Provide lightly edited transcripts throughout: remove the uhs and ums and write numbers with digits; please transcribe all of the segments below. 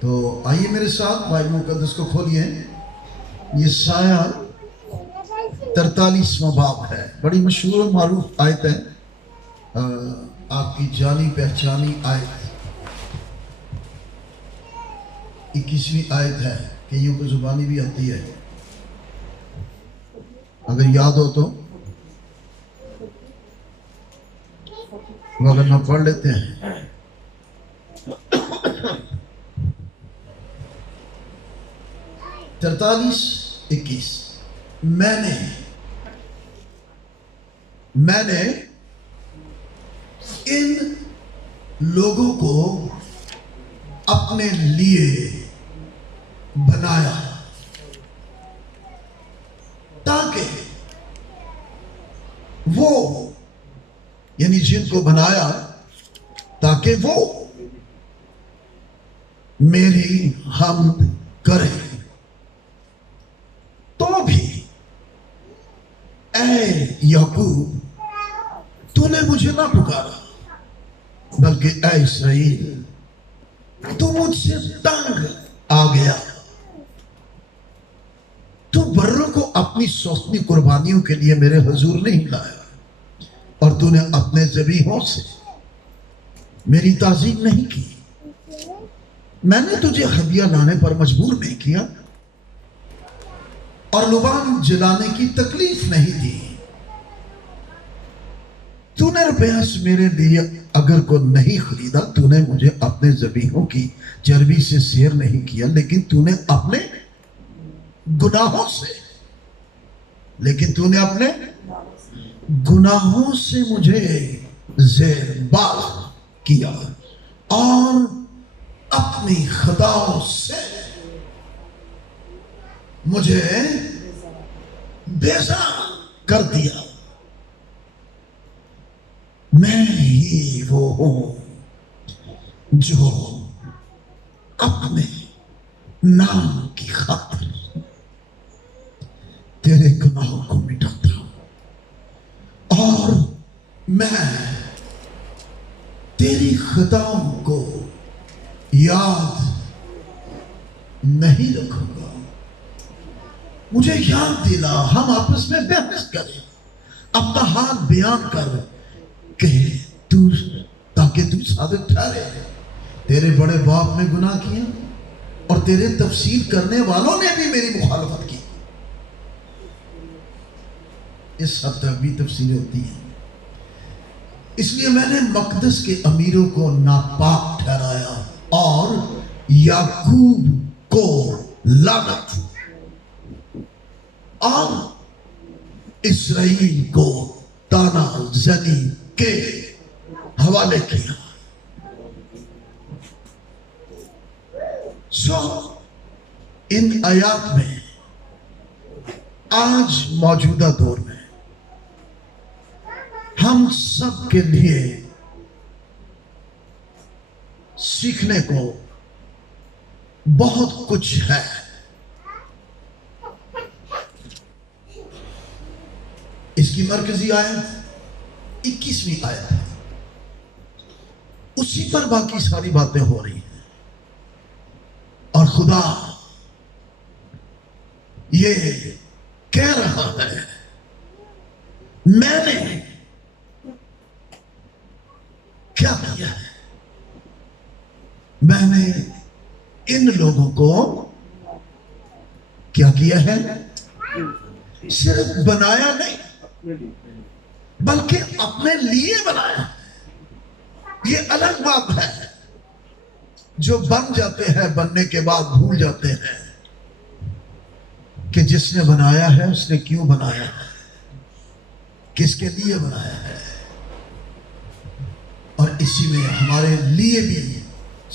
تو آئیے میرے ساتھ بائبل مقدس کو کھولیے. یہ سایہ 43واں باب ہے. بڑی مشہور و معروف آیت ہے, آپ کی جانی پہچانی آیت. 21ویں آیت ہے. کئیوں کو زبانی بھی آتی ہے, اگر یاد ہو تو اگر نہ پڑھ لیتے ہیں. 43:21 میں نے ان لوگوں کو اپنے لیے بنایا تاکہ وہ, یعنی جن کو بنایا تاکہ وہ میری حمد کرے. تو بھی اے یعقوب تو نے مجھے نہ پکارا, بلکہ اے اسرائیل تو مجھ سے تنگ آ گیا. تو بروں کو اپنی سوسنی قربانیوں کے لیے میرے حضور نہیں لایا, اور تو نے اپنے ذبیحوں سے میری تعظیم نہیں کی. میں نے تجھے ہدیہ لانے پر مجبور نہیں کیا اور لبان جلانے کی تکلیف نہیں دی. تو نے روپیہ سے میرے لیے اگر کو نہیں خریدا, تو نے مجھے اپنے ذبیحوں کی چربی سے سیر نہیں کیا, لیکن تو نے اپنے گناہوں سے, گناہوں سے مجھے زیر بار کیا اور اپنی خطاؤں سے مجھے بیزار کر دیا. میں ہی وہ ہوں جو اپنے نام کی خاطر تیرے گناہوں کو مٹاتا ہوں, اور میں تیری خطاؤں کو یاد نہیں رکھوں گا. مجھے یاد دلا, ہم آپس میں بحث کریں, اپنا حال بیان کر کہ تاکہ تو ثابت ٹھہرے. تیرے بڑے باپ نے گناہ کیا اور تیرے تفسیر کرنے والوں نے بھی میری مخالفت کی. اس حد تک بھی تفسیر ہوتی ہے. اس لیے میں نے مقدس کے امیروں کو ناپاک ٹھہرایا اور یعقوب کو لعنت اور اسرائیل کو تانا زنی کے حوالے کیا. ان آیات میں آج موجودہ دور میں ہم سب کے لیے سیکھنے کو بہت کچھ ہے. اس کی مرکزی آیت 21ویں آیت ہے. اسی پر باقی ساری باتیں ہو رہی ہیں, اور خدا یہ کہہ رہا ہے میں نے کیا کیا ہے. میں نے ان لوگوں کو کیا کیا ہے, صرف بنایا نہیں بلکہ اپنے لیے بنایا. یہ الگ بات ہے. جو بن جاتے ہیں بننے کے بعد بھول جاتے ہیں کہ جس نے بنایا ہے اس نے کیوں بنایا ہے, کس کے لیے بنایا ہے. اور اسی میں ہمارے لیے بھی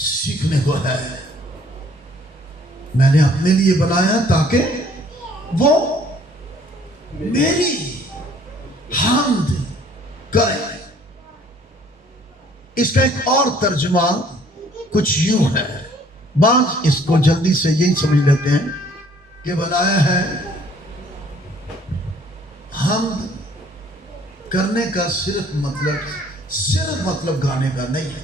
سیکھنے کو ہے. میں نے اپنے لیے بنایا تاکہ وہ میری حمد کرے. اس کا ایک اور ترجمہ کچھ یوں ہے. بعض اس کو جلدی سے یہی سمجھ لیتے ہیں کہ بنایا ہے حمد کرنے کا صرف مطلب گانے کا نہیں ہے.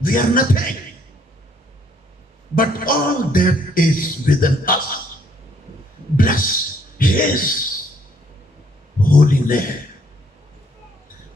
We are nothing, but all that is within us. Bless His holy name.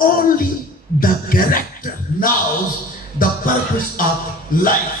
only the character knows the purpose of life,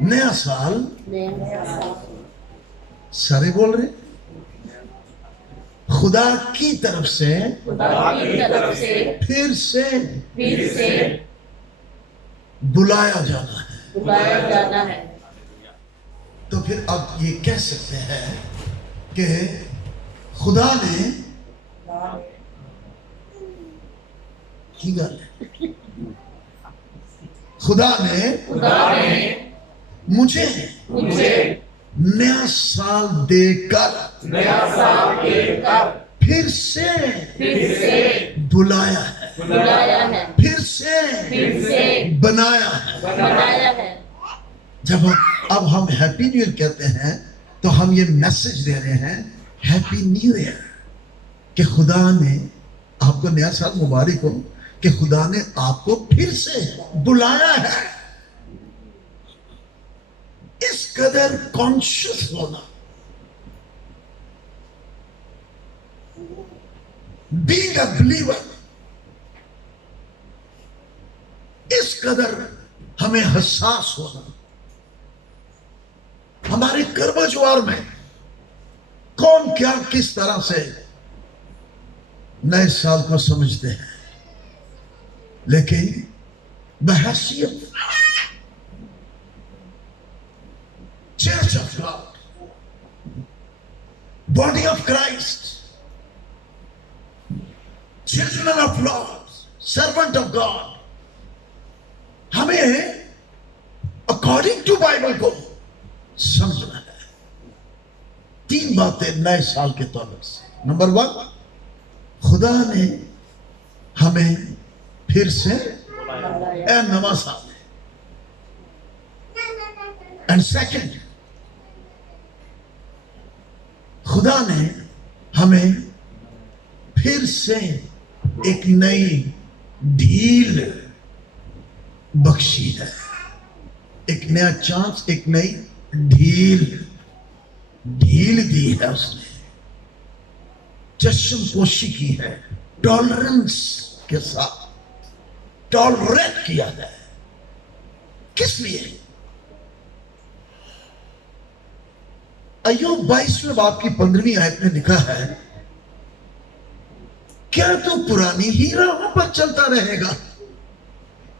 نیا سال سارے بول رہے خدا کی طرف سے پھر سے بلایا جانا ہے. تو پھر اب یہ کہہ سکتے ہیں کہ خدا نے کی گل ہے خدا نے مجھے نیا سال دے کر پھر سے بلایا ہے پھر سے بنایا ہے. جب اب ہم ہیپی نیو ایئر کہتے ہیں تو ہم یہ میسج دے رہے ہیں ہیپی نیو ایئر کہ خدا نے آپ کو نیا سال مبارک ہو کہ خدا نے آپ کو پھر سے بلایا ہے. اس قدر کانشیس ہونا being a believer اس قدر ہمیں حساس ہونا ہمارے کرب و جوار میں کون کیا کس طرح سے نئے سال کو سمجھتے ہیں لیکن بحیثیت church of God body of Christ children of lord servant of God ہمیں اکارڈنگ ٹو بائبل کو سمجھنا ہے. 3 باتیں نئے سال کے تعلق سے. نمبر 1 خدا نے ہمیں پھر سے نواں سال ہے. اینڈ سیکنڈ خدا نے ہمیں پھر سے ایک نئی ڈھیل بخشی ہے. ایک نیا چانس ایک نئی ڈھیل دی ہے. اس نے چشم پوشی کی ہے ٹالرنس کے ساتھ ٹالریٹ کیا ہے. کس لیے؟ ایوب 22ویں باب کی 15ویں آیت میں لکھا ہے کیا تو پرانی ہی راہوں پر چلتا رہے گا؟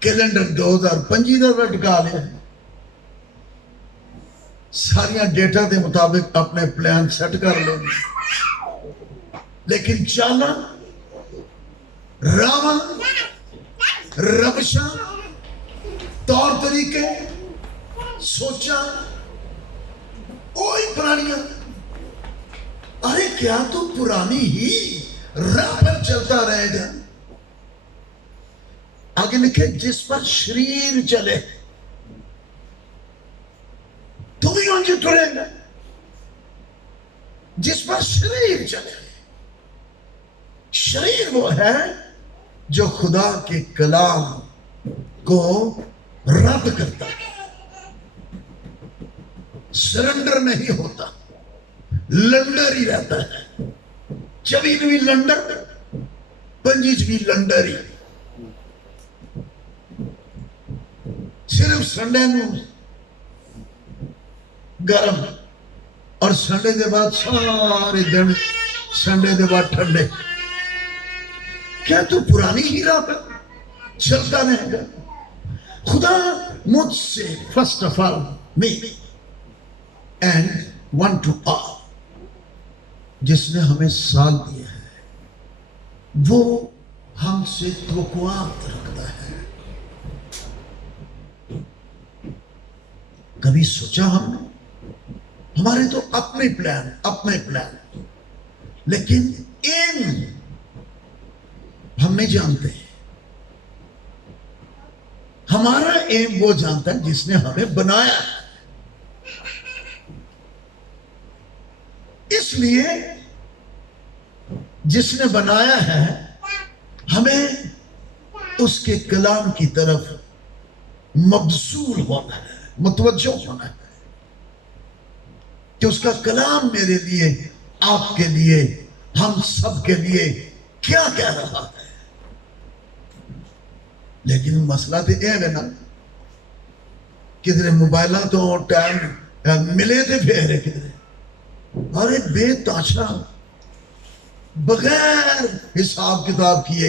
کیلنڈر 2025 پر ٹکا لے ساریاں ڈیٹا دے مطابق اپنے پلان سیٹ کر لیں لیکن چالا راواں ربشاں طور طریقے سوچا وہی پرانیاں. ارے کیا تو پرانی ہی راہ پر چلتا رہے گا؟ آگے لکھے جس پر شریر چلے تو بھی ان کی ٹرے گا. جس پر شریر چلے شریر وہ ہے جو خدا کے کلام کو رد کرتا ہے سرنڈر نہیں ہوتا لنڈر ہی رہتا ہے. چوین بھی لنڈر پنجیچ بھی لنڈر ہی. صرف سنڈے نو گرم اور سنڈے دے بعد سارے دن سنڈے دے بعد ٹھنڈے. کیا تو پرانی ہی راہ پر چلتا رہے گا؟ خدا مجھ سے first of all me and one to all جس نے ہمیں سال دیا ہے وہ ہم سے توقعات رکھتا ہے. کبھی سوچا ہم نے؟ ہمارے تو اپنے پلان لیکن این ہم نہیں جانتے. ہمارا ایم وہ جانتا ہے جس نے ہمیں بنایا ہے. اس لیے جس نے بنایا ہے ہمیں اس کے کلام کی طرف مبذول ہونا ہے متوجہ ہونا ہے کہ اس کا کلام میرے لیے آپ کے لیے ہم سب کے لیے کیا کہہ رہا ہے. لیکن مسئلہ تو یہ ہے نا کدھر موبائلوں تو ٹائم ملے تھے پھر کدھر ارے بے تاشا بغیر حساب کتاب کیے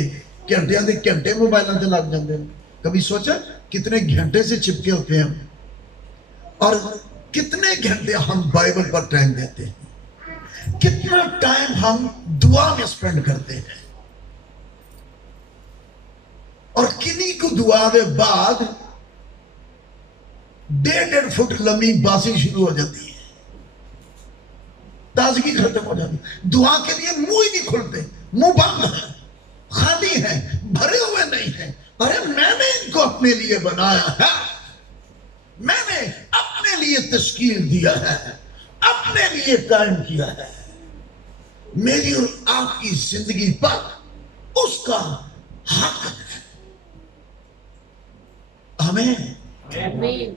گھنٹے دے گھنٹے موبائلوں تے لگ جاندے ہیں. کبھی سوچا کتنے گھنٹے سے چپکے ہوتے ہیں اور کتنے گھنٹے ہم بائبل پر ٹائم دیتے ہیں, کتنا ٹائم ہم دعا میں سپینڈ کرتے ہیں, اور کنی کو دعا دے بعد 1.5 فٹ لمبی بازی شروع ہو جاتی ہے, تازگی ختم ہو جاتی ہے, دعا کے لیے منہ ہی نہیں کھلتے, منہ بند ہے, خالی ہے, بھرے ہوئے نہیں ہیں. ارے میں نے ان کو اپنے لیے بنایا ہے, میں نے اپنے لیے تشکیل دیا ہے, اپنے لیے قائم کیا ہے. میری اور آپ کی زندگی پر اس کا حق ہے. آمین. آمین.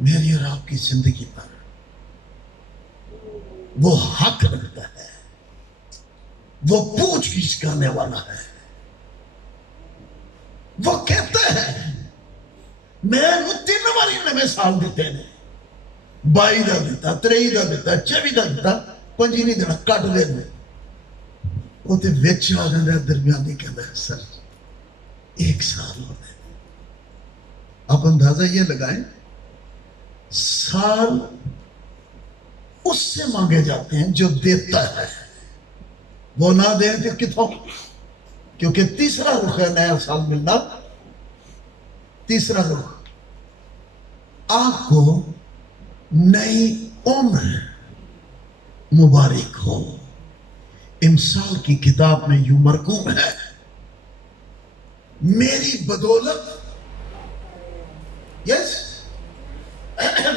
میری اور آپ کی زندگی پر وہ حق رکھتا ہے, وہ پوچھ گچھ کرنے والا ہے. وہ کہتا ہے میں 3 باری نویں سال دیتے ہیں, 22 دا دیتا, 23 دا دیتا, 24 دا دیتا, 5 نہیں دینا, کٹ دے دے. وہ تے وچ آ جاندے درمیان نہیں کہتا ہے سر 1 سال ہو گئے. آپ اندازہ یہ لگائیں سال اس سے مانگے جاتے ہیں جو دیتا ہے, وہ نہ دے تو کتوں, کیونکہ تیسرا رخ ہے نیا سال ملنا. تیسرا رخ آپ کو نئی عمر مبارک ہو. امثال کی کتاب میں یوں مرقوم ہے, میری بدولت, یس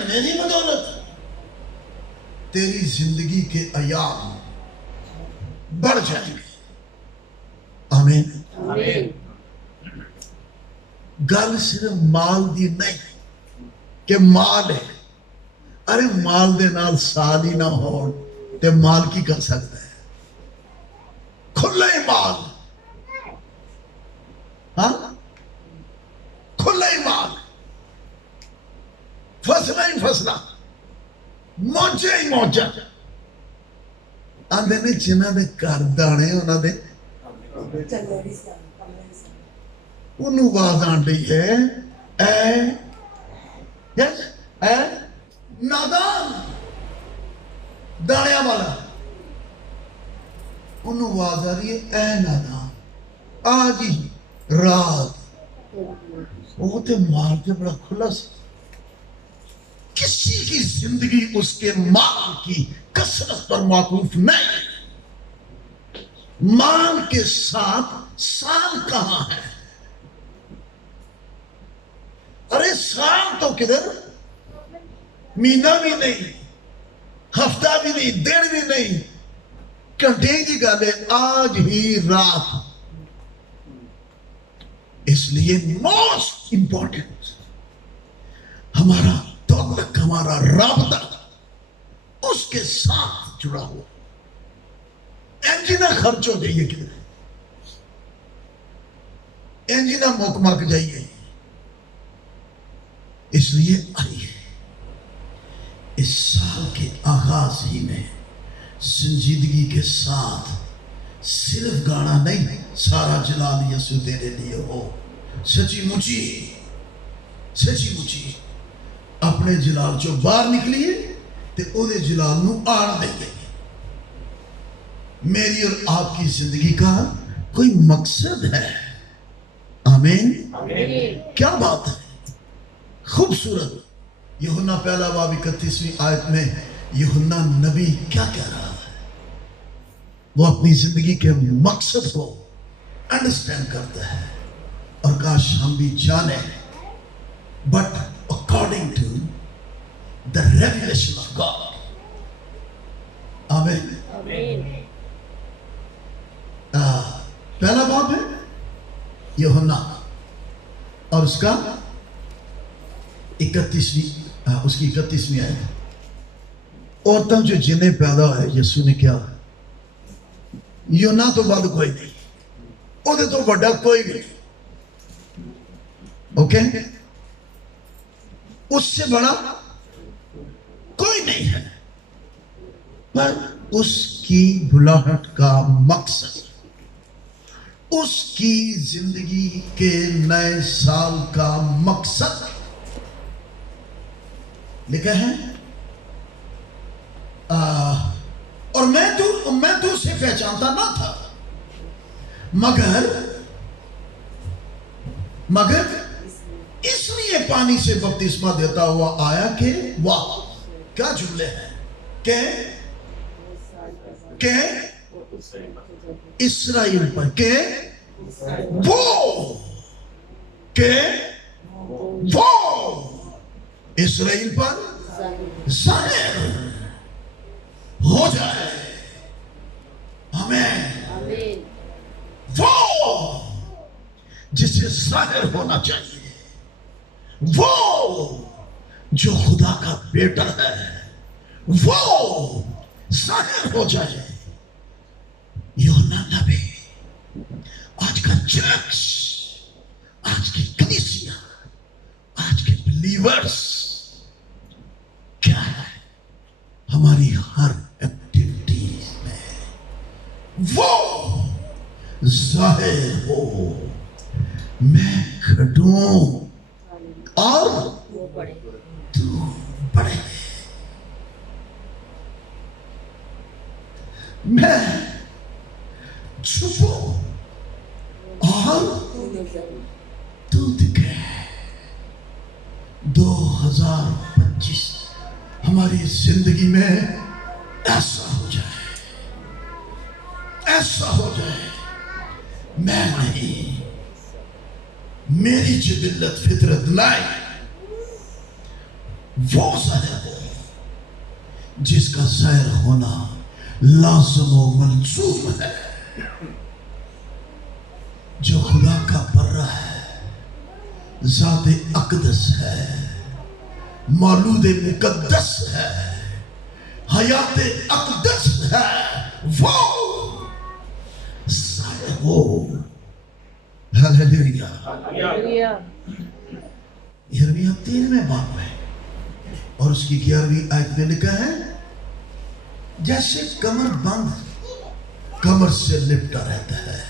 میری بدولت تیری زندگی کے ایام بڑھ جائیں گے. آمین. آمین. گل صرف مال دی نہیں کہ مال ہے, ارے مال دے نال سال ہی نہ ہو تے مال کی کر سکتا ہے. کھلے مال, ہاں کھلے مال, فصلہ ہی فصلہ, موجہ ہی موجہ. آندھے نے جنہ دے کار دانے انہاں دے انہوں باز آنڈی ہے اے نادان دانیاں والا, انہوں باز آ رہی ہے اے نادان آج ہی رات. وہ تے مارتے بڑا کھلا سے, کسی کی زندگی اس کے مال کی کثرت پر موقوف نہیں. مال کے ساتھ سال کہاں ہے؟ ارے سال تو کدھر, مہینہ بھی نہیں, ہفتہ بھی نہیں, دن بھی نہیں, گھنٹے کی گل ہے, آج ہی رات. اس لیے موسٹ امپورٹنٹ ہمارا تعلق, ہمارا رابطہ اس کے ساتھ جڑا ہوا. انجینہ خرچ ہو جائیے کدھر, انجینہ مک جائیے. اس لیے آئیے اس سال کے آغاز ہی میں سنجیدگی کے ساتھ صرف گانا نہیں, سارا جلال یسوع تیرے لیے ہو. سچی مچی اپنے جلال چو باہر نکلیے تے اودے جلال نو آڑ دیں گے. میری اور آپ کی زندگی کا کوئی مقصد ہے. آمین. کیا بات ہے, خوبصورت. یوحنا پہلا باب 31ویں آیت میں یوحنا نبی کیا کہہ رہا ہے؟ وہ اپنی زندگی کے مقصد کو انڈرسٹینڈ کرتا ہے, اور کاش ہم بھی جانے, but according to the revelation of God. آمین. پہلا باب ہے یوحنا اور اس کا 31ویں آیت. عورتیں جو جنہیں پیدا ہوئے یسوع نے کیا, یونا تو بعد کوئی نہیں, وہ تو بڑا کوئی نہیں. اوکے, اس سے بڑا کوئی نہیں ہے، پر اس کی بلاہٹ کا مقصد، اس کی زندگی کے نئے سال کا مقصد لکھا ہے اور میں تو اسے پہچانتا نہ تھا، مگر اس لیے پانی سے بپتسمہ دیتا ہوا آیا کہ واہ کیا جملے ہیں کہ اسرائیل پر وہ اسرائیل پر ظاہر ہو جائے، آمین، وہ جسے ظاہر ہونا چاہیے، وہ جو خدا کا بیٹا ہے، وہ ظاہر ہو جائے۔ یوحنا نبی، آج کا چرچ، آج کی کلیسیا، آج کے بلیورز کیا ہے؟ ہماری ہر ایکٹیویٹیز میں وہ ظاہر ہو، میں گھٹوں اور تو بڑھے، میں چھپو اور تو دکھے۔ 2025 ہماری زندگی میں ایسا ہو جائے، میں نہیں، میری جبلت فطرت لائے وہ ظاہر ہو جس کا ظاہر ہونا لازم و ملزوم ہے، جو خدا کا برہ ہے، ذات اقدس ہے، مولود مقدس ہے، حیات اقدس ہے، وہ ظاہر ہو۔ ہلیلویا۔ یرمیہ 13 باب میں اور اس کی 11ویں آیت میں لکھا ہے، جیسے کمر بند کمر سے لپٹا رہتا ہے،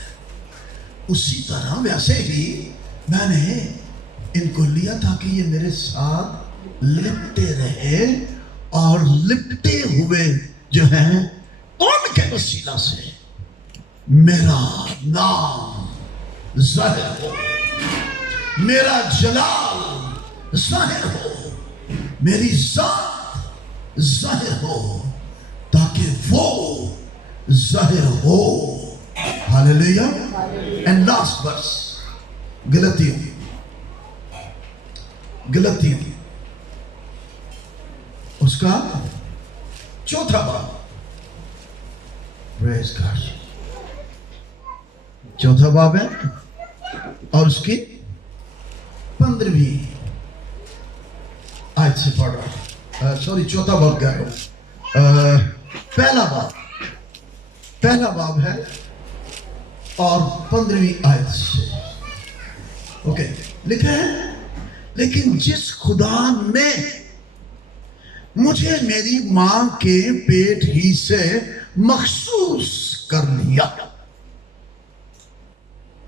اسی طرح ویسے ہی میں نے ان کو لیا تاکہ یہ میرے ساتھ لپٹے رہے، اور لپٹے ہوئے جو ہیں ان کے وسیلہ سے میرا نام ظاہر ہو، میرا جلال ظاہر ہو، میری ذات ظاہر ہو، تاکہ وہ ظاہر ہو۔ ہاللیلویا۔ اینڈ لاسٹ ورس، گلتیوں اس کا 4 باب، پریز گاڈ، 4 باب ہے اور اس کی 15ویں آیت سے پڑھ رہا ہوں، سوری 4 باب کہہ رہا ہوں، پہلا باب ہے اور 15ویں آیت سے، اوکے، لکھا ہے، لیکن جس خدا نے مجھے میری ماں کے پیٹ ہی سے مخصوص کر لیا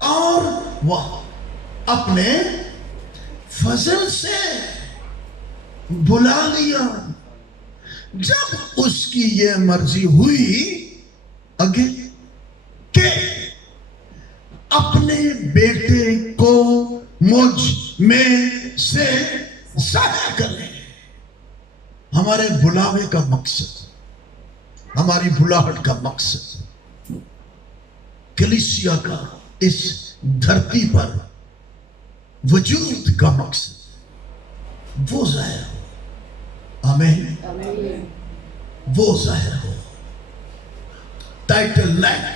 اور وہ اپنے فضل سے بلا لیا، جب اس کی یہ مرضی ہوئی آگے کہ اپنے بیٹے کو مجھ میں سے ظاہر کر لے۔ ہمارے بلاوے کا مقصد، ہماری بلاہٹ کا مقصد، کلیسیا کا اس دھرتی پر وجود کا مقصد وہ ظاہر ہو، آمین، وہ ظاہر ہو۔ ٹائٹل نہیں،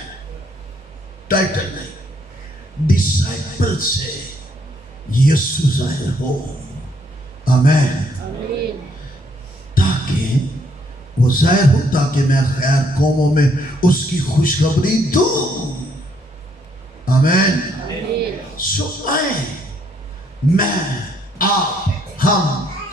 ڈسائپل سے یسوع ظاہر ہو، آمین، تاکہ وہ ظاہر ہو، تاکہ میں خیر قوموں میں اس کی خوشخبری دوں، آمین۔ سو آئیں، میں، آپ، ہم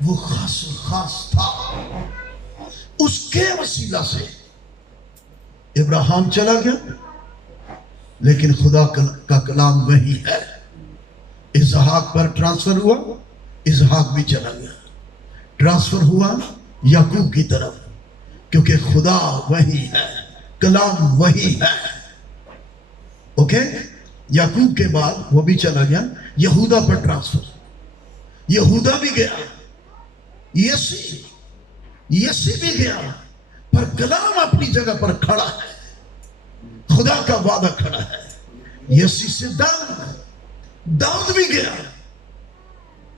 وہ خاص خاص تھا. اس کے وسیلہ سے ابراہیم چلا گیا لیکن خدا کا کلام وہی ہے. اسحاق پر ٹرانسفر ہوا, اسحاق بھی چلا گیا. ٹرانسفر ہوا یعقوب کی طرف, کیونکہ خدا وہی ہے, کلام وہی ہے. اوکے, یعقوب کے بعد وہ بھی چلا گیا. یہودا پر ٹرانسفر, یہودا بھی گیا. یسی بھی گیا, پر کلام اپنی جگہ پر کھڑا ہے. خدا کا وعدہ کھڑا ہے. یسی سے داؤد بھی گیا.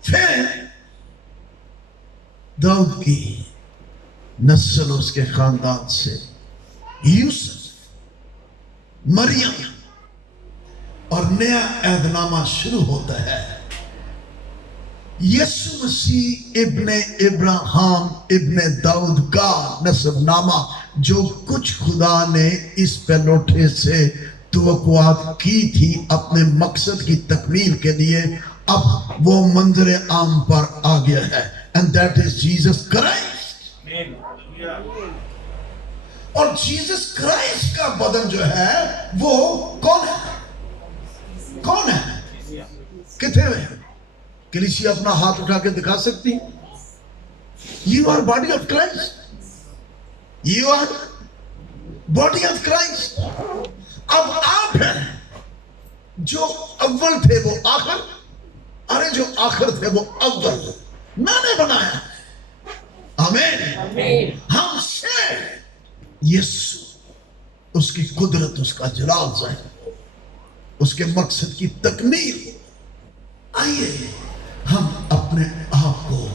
پھر داؤد کی نسل, اس کے خاندان سے یوسف, مریم, اور نیا عہد نامہ شروع ہوتا ہے. یسوع مسیح ابن ابراہیم ابن داؤد کا نسب نامہ, جو کچھ خدا نے اس پہلوٹے سے توقعات کی تھی اپنے مقصد کی تکمیل کے لیے, اب وہ منظر عام پر آ گیا ہے. And that is Jesus Christ. اور جیسس کرائسٹ کا بدن جو ہے وہ کون ہے؟ کون ہے؟ کتنے میں؟ کلیسیا اپنا ہاتھ اٹھا کے دکھا سکتی ہے. You are body of Christ. You are body of Christ. اب آپ ہیں, جو اول تھے وہ آخر, ارے جو آخر تھے وہ اول. میں نے بنایا. آمین. ہم سے یسوع, اس کی قدرت, اس کا جلال ظاہر, اس کے مقصد کی تکمیل. آئیے ہم اپنے آپ کو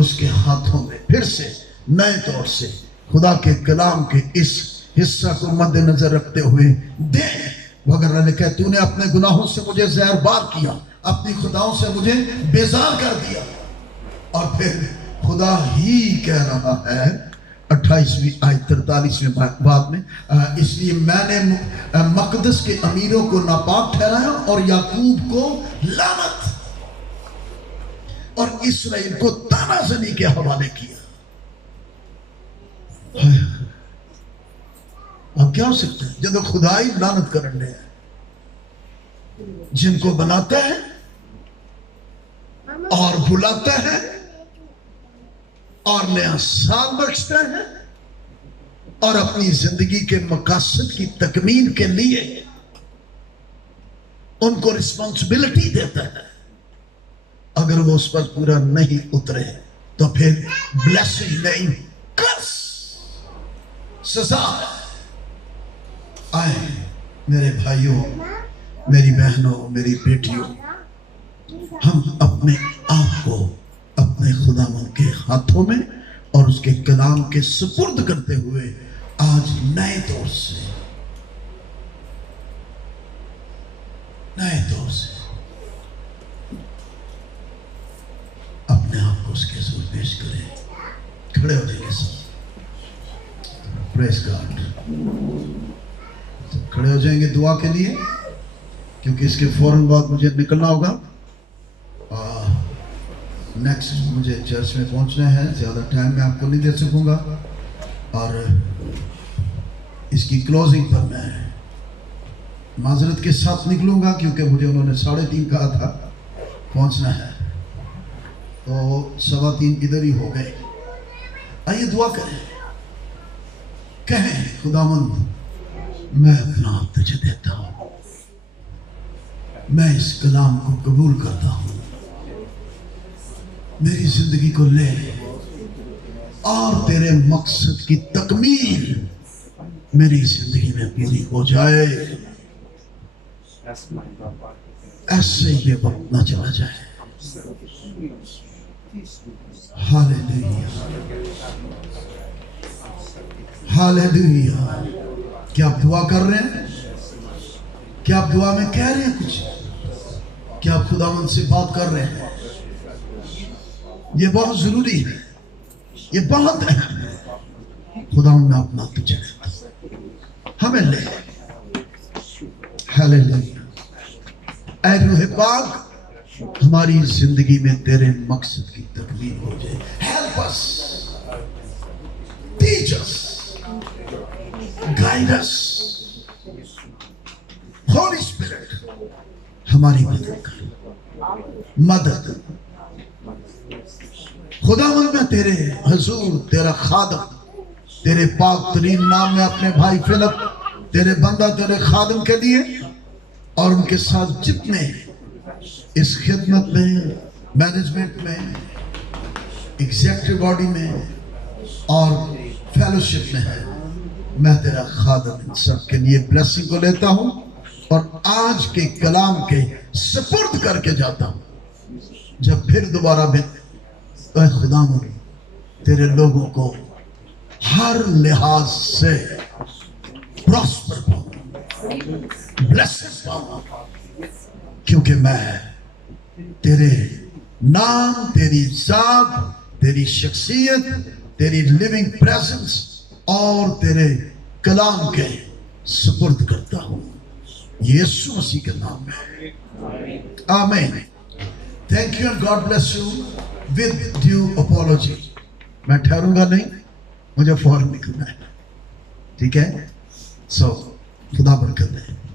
اس کے ہاتھوں میں پھر سے نئے طور سے خدا کے کلام کے اس حصہ کو مد نظر رکھتے ہوئے دیں. وغیرہ نے کہا, تو نے اپنے گناہوں سے مجھے زہر بار کیا, اپنی خداؤں سے مجھے بیزار کر دیا. اور پھر خدا ہی کہہ رہا ہے 28ویں آیت 43ویں بات میں, اس لیے میں نے مقدس کے امیروں کو ناپاک ٹھہرایا اور یعقوب کو لعنت اور اسرائیل کو طعنہ زنی کے حوالے کیا. اب کیا ہو سکتا ہے جب خدا ہی لعنت کرنے ہیں جن کو بناتا ہے اور بلاتا ہے اور نیا سال بخشتا ہے اور اپنی زندگی کے مقاصد کی تکمیل کے لیے ان کو رسپانسبلٹی دیتا ہے. اگر وہ اس پر پورا نہیں اترے تو پھر بلیسنگ نہیں, کرس, سزا. آئے میرے بھائیوں, میری بہنوں, میری بیٹیوں, ہم اپنے آپ کو اپنے خداوند کے ہاتھوں میں اور اس کے کلام کے سپرد کرتے ہوئے آج نئے طور سے اپنے آپ کو اس کے حضور پیش کریں. کھڑے ہو جائیں گے سب. پریز گاڈ. کھڑے ہو جائیں گے دعا کے لیے, کیونکہ اس کے فوراً بعد مجھے نکلنا ہوگا. نیکسٹ مجھے چرچ میں پہنچنا ہے. زیادہ ٹائم میں آپ کو نہیں دے سکوں گا, اور اس کی کلوزنگ پر میں معذرت کے ساتھ نکلوں گا, کیونکہ مجھے انہوں نے 3:30 کہا تھا پہنچنا ہے, تو 3:15 ادھر ہی ہو گئے. آئیے دعا کریں, کہیں خداوند میں اپنا آپ تجھے دیتا ہوں, میں اس کلام کو قبول کرتا ہوں, میری زندگی کو لے اور تیرے مقصد کی تکمیل میری زندگی میں پوری ہو جائے. ایسے یہ وقت نہ چلا جائے. ہاللیلویا, ہاللیلویا. کیا آپ دعا کر رہے ہیں؟ کیا آپ دعا میں کہہ رہے ہیں کچھ؟ کیا آپ خداوند سے بات کر رہے ہیں؟ یہ بہت ضروری ہے, یہ بہت اہم ہے. خداوند میں اپنا تجھے دیتا ہوں, ہمیں لے. ہاللیلویا. اے روح پاک, ہماری زندگی میں تیرے مقصد کی تکمیل ہو جائے. us, teach us, guide us. Holy Spirit, ہماری مدد کر، مدد۔ خداوند میں تیرے حضور، تیرا خادم، تیرے پاک ترین نام میں اپنے بھائی فلپ، تیرے بندہ، تیرے خادم کے لیے اور ان کے ساتھ جتنے اس خدمت میں، مینجمنٹ میں، ایگزیکٹو باڈی میں اور فیلوشپ میں ہے، میں تیرا خادم ان سب کے لیے بلیسنگ کو لیتا ہوں اور آج کے کلام کے سپرد کر کے جاتا ہوں۔ جب پھر دوبارہ میں اے خداوند تیرے لوگوں کو ہر لحاظ سے پراسپر پاؤں، بلیسنگ پاؤں، کیونکہ میں تیرے نام، تیری ذات، تیری شخصیت، تیری لیونگ پریزنس اور تیرے کلام کے سپرد کرتا ہوں یسوع مسیح کے نام میں، آمین۔ Thank you and God bless you with due apology. میں ٹھہروں گا نہیں، مجھے فوراً نکلنا ہے، ٹھیک ہے؟ سو خدا برکت دے۔